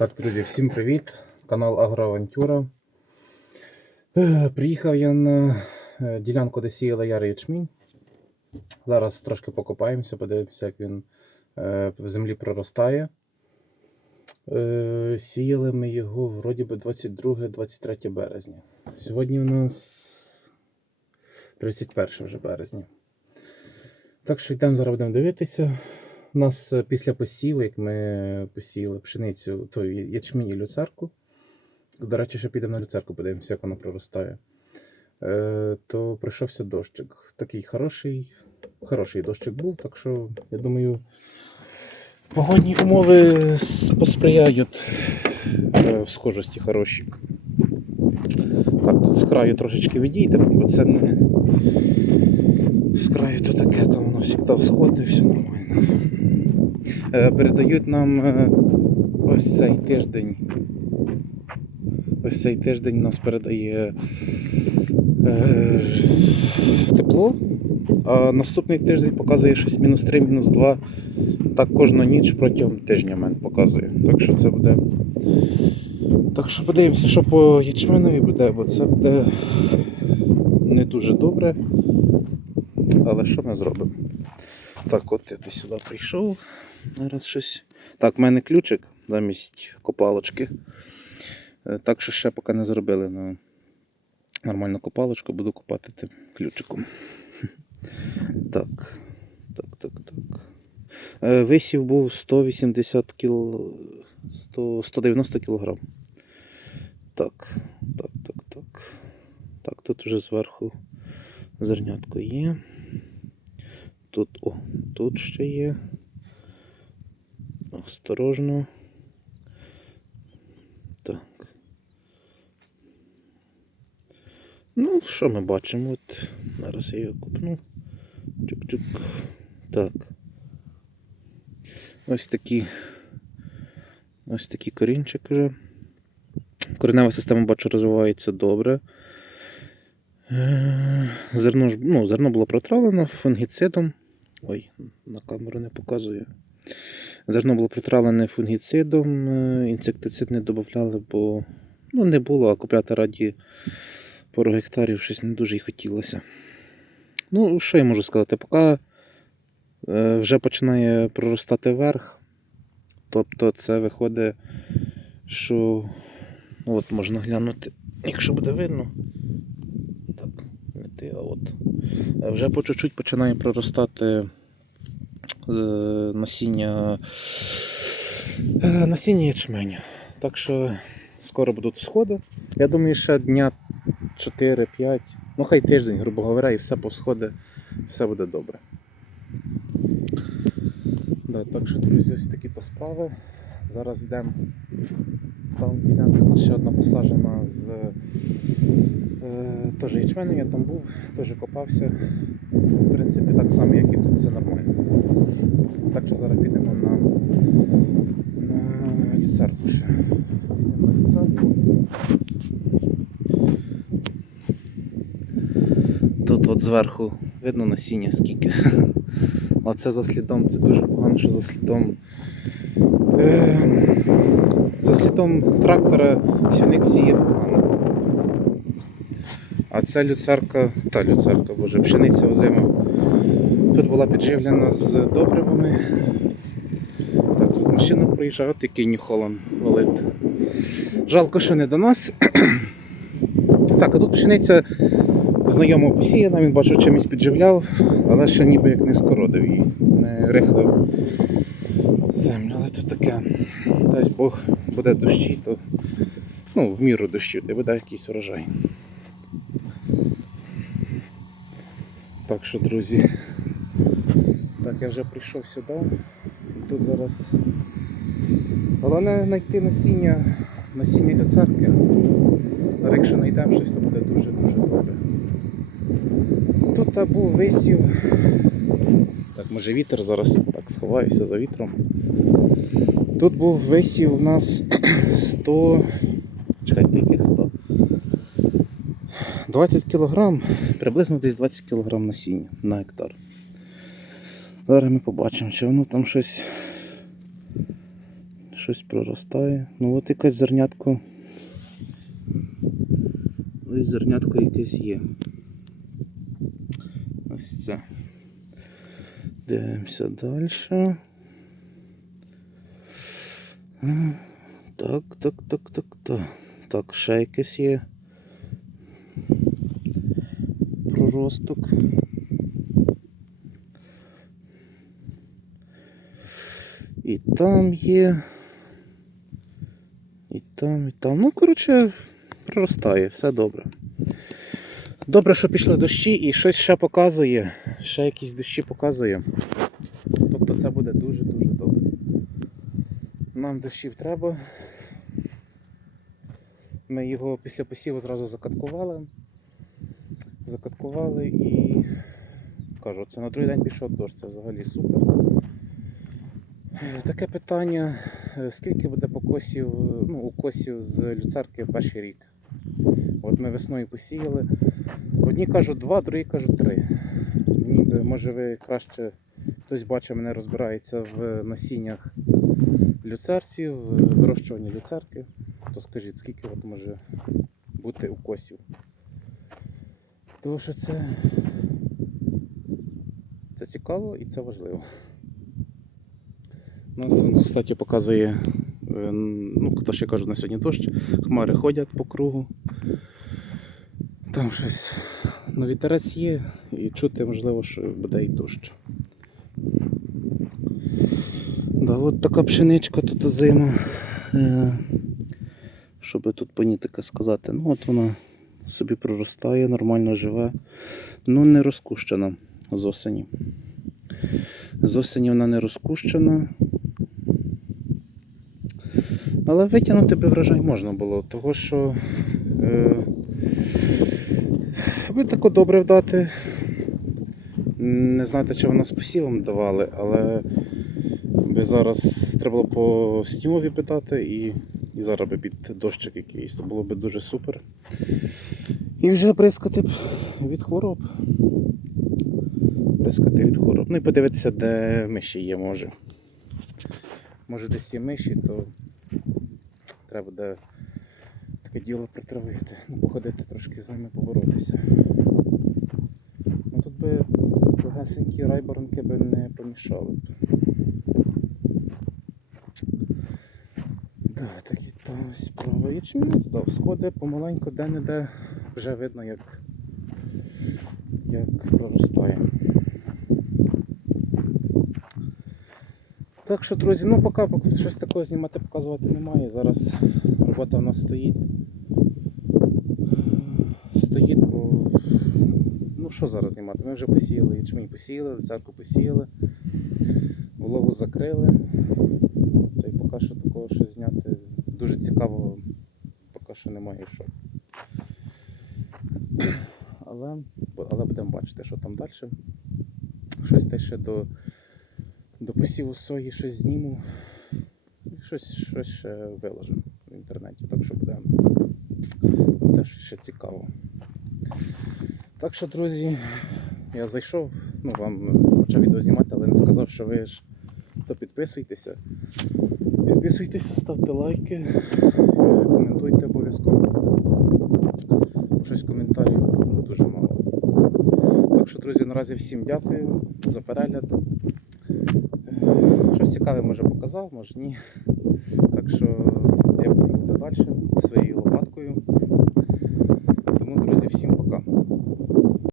Так, друзі, всім привіт! Канал Агроавантюра. Е, Приїхав я на е, ділянку, де сіяла яри ячмінь. Зараз трошки покопаємося, подивимося, як він е, в землі проростає. Сіяли ми його вроді би 22-23 березня. Сьогодні у нас 31 вже березня. Так що йдемо зараз будемо дивитися. У нас е, після посіву, як ми посіяли пшеницю, то ячмінь і люцерку. До речі, ще підемо на люцерку, подивимося, як вона проростає. Е, то прийшовся дощик. Такий хороший, хороший дощик був, так що, я думаю, погодні умови посприяють е, в схожості хороші. Так, тут з краю трошечки відійдемо, бо це не з краю то таке, там воно завжди всходить, все нормально. Е, Передають нам е, ось цей тиждень. Ось цей тиждень нас передає е, тепло, а наступний тиждень показує щось мінус 3, мінус 2. Так кожну ніч протягом тижня мен показує. Так що це буде. Так що подивимося, що по ячменові буде, бо це буде не дуже добре. Але що ми зробимо? Так, от я десь сюди прийшов. Зараз щось. Так, в мене ключик замість копалочки. Е, Так що ще поки не зробили на нормальну копалочку, буду копати тим ключиком. Так. Так, так, так. Е, Висів був 180 кіл... 100... 190 кілограм. Так, так, так, так. Так, тут вже зверху зернятко є. Тут, о, тут ще є. Осторожно. Так. Ну, що ми бачимо? От зараз я його купну. Чук-чук. Так. Ось такі. Ось такий корінчик вже. Коренева система, бачу, розвивається добре. Е, Зерно, ну, зерно було протравлено фунгіцидом. Ой, на камеру не показує. Зерно було притравлене фунгіцидом, е, інсектицид не додавали, бо ну, не було, а купляти раді пару гектарів щось не дуже й хотілося. Ну, що я можу сказати? Поки е, вже починає проростати верх. Тобто це виходить, що от можна глянути, якщо буде видно. Так, не от. Е, Вже по чуть-чуть починає проростати е, насіння, е, насіння ячменю. Так що скоро будуть сходи. Я думаю, ще дня 4-5, ну хай тиждень, грубо говоря, і все повсходить, все буде добре. Да, так що, друзі, ось такі то справи. Зараз йдемо. Там ділянка ще одна посаджена з е, теж ячменем, я там був, теж копався. В принципі, так само, як і тут, все нормально. Так що зараз підемо на, на ліцерку ще. Підемо на ліцерку. Тут от зверху видно насіння скільки. А це за слідом, це дуже погано, що за слідом. Е, за слідом трактора сівник сіє погано. А ця люцерка, та люцерка, боже, пшениця озима. Тут була підживлена з добривами. Так, тут машина проїжджає, от який Нью-Холланд валить. Жалко, що не до нас. Так, а тут пшениця знайомо посіяна, він бачив чимось підживляв, але ще ніби як не скородив її, не рихлив землю. Але то таке. Дасть Бог буде дощі, то ну, в міру дощів, то буде якийсь врожай. Так що, друзі, так я вже прийшов сюди. Тут зараз головне знайти насіння, насіння люцерки. Але якщо знайдемо щось, то буде дуже-дуже добре. Тут був висів. Так, може вітер зараз так сховаюся за вітром. Тут був висів у нас 100. Чекайте, яких 100? 20 кг, приблизно десь 20 кг насіння на гектар. Зараз ми побачимо, чи воно там щось щось проростає. Ну от якась зернятко. Ось зернятко якесь є. Ось це. Дивимося далі. Так, так, так, так, так. Так, ще якесь є. Проросток. І там є. І там, і там. Ну, коротше, проростає, все добре. Добре, що пішли дощі і щось ще показує. Ще якісь дощі показує. Тобто це буде дуже-дуже добре. Нам дощів треба. Ми його після посіву зразу закаткували. Закаткували і кажу, це на другий день пішов дощ, це взагалі супер. Таке питання, скільки буде покосів, ну, укосів з люцерки перший рік? От ми весною посіяли. Одні кажуть два, другі кажуть три. Би, може ви краще, хтось бачить, мене розбирається в насіннях люцерців, в вирощуванні люцерки. То скажіть, скільки от може бути укосів? Тому що це, це цікаво і це важливо. У нас, він, кстати, показує, е, ну, то, що я кажу на сьогодні дощ, хмари ходять по кругу. Там щось. Ну, вітерець є і чути, можливо, що буде і дощ. Да, от така пшеничка тут озима. Е, що би тут понітика сказати? Ну, от вона собі проростає, нормально живе. Ну, не розкущена з осені. З осені вона не розкущена. Але витягнути би врожай можна було, того що е, ви тако добре вдати. Не знаєте, чи вона з посівом давали, але би зараз треба було по снімові питати і, і зараз би під дощик якийсь, то було б дуже супер. І вже бризкати б від хвороб. Бризкати від хвороб. Ну і подивитися, де миші є, може. Може десь є миші, то треба буде таке діло притравити. Ну, походити трошки з ними поборотися. Ну тут би легесенькі райборонки би не помішали. Да, такі то справи. Ячмінець дав сходи помаленьку де-не-де вже видно, як, як проростає. Так що, друзі, ну поки, щось такого знімати, показувати немає. Зараз робота у нас. Стоїть, бо ну що зараз знімати? Ми вже посіяли, ячмінь посіяли, церкву посіяли, вологу закрили. Та й поки що такого щось зняти дуже цікавого поки що немає що. Але, але будемо бачити, що там далі. Щось те ще до, до посіву сої щось зніму. Щось, щось ще виложимо в інтернеті, так що буде теж ще цікаво. Так що, друзі, я зайшов, ну вам почав відео знімати, але не сказав, що ви ж то підписуйтеся. Підписуйтеся, ставте лайки, коментуйте обов'язково. Бо Щось коментарів ну, дуже мало. Так що, друзі, наразі всім дякую за перегляд. Е, Щось цікаве може показав, може ні. Так що я буду далі своєю лопаткою.